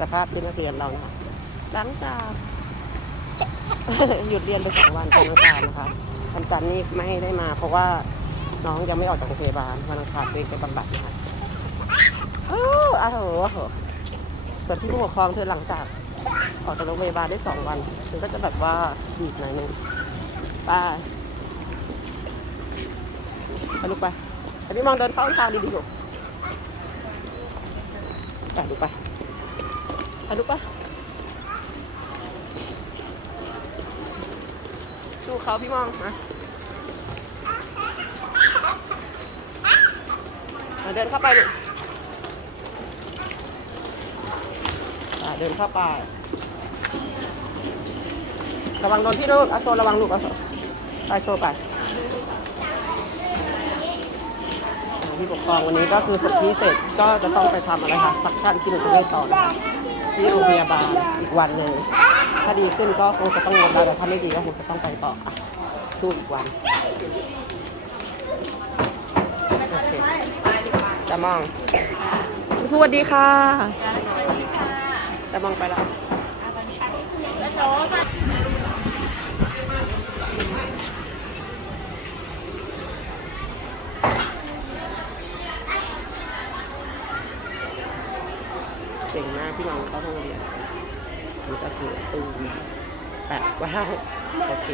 สภาพที่นักเรียนเรานะคะหลังจาก หยุดเรียนไปสองวันเป็นวันอังคารนะคะวันจันทร์นี่ไม่ได้มา เพราะว่าน้องยังไม่ออกจากโรงพยาบาลวันอังคารตัวเองไปบำบัดนะคะอ้าวอ้าวโหอ้าวโหส่วนพี่ผู้ปกครองเธอหลังจากออกจากโรงพยาบาลได้สองวันเธอก็จะแบบว่าดีดหน่อยนึงไป้าไปลูกไปแต่พี่มองเดินเข้าทางดีๆลูกไปลูกไป ไปลูกไปสู้เขาพี่มองนะมาเดินเข้าไปลูกไปเดินเข้าไป ระวังโดนที่ลูกอาโชระวังลูกอาโชว์ไปโชว์ไปอ่าพี่ปกครองวันนี้ก็คือสุดที่เสร็จก็จะต้องไปทำอะไรคะซักชั่นที่หนิติเวชต่อนะคะ ที่โรงพยาบาลอีกวันหนึ่งถ้าดีขึ้นก็คงจะต้องงดแล้วแต่ถ้าไม่ดีก็คงจะต้องไปต่ออะสู้อีกวันโอเคจะมองคุณครูสวัสดีค่ะ จะมองไปแล้ว เก่งมากพี่น้องเข้าโรงเรียนนี่ก็คือสู้แปดว้าวโอเค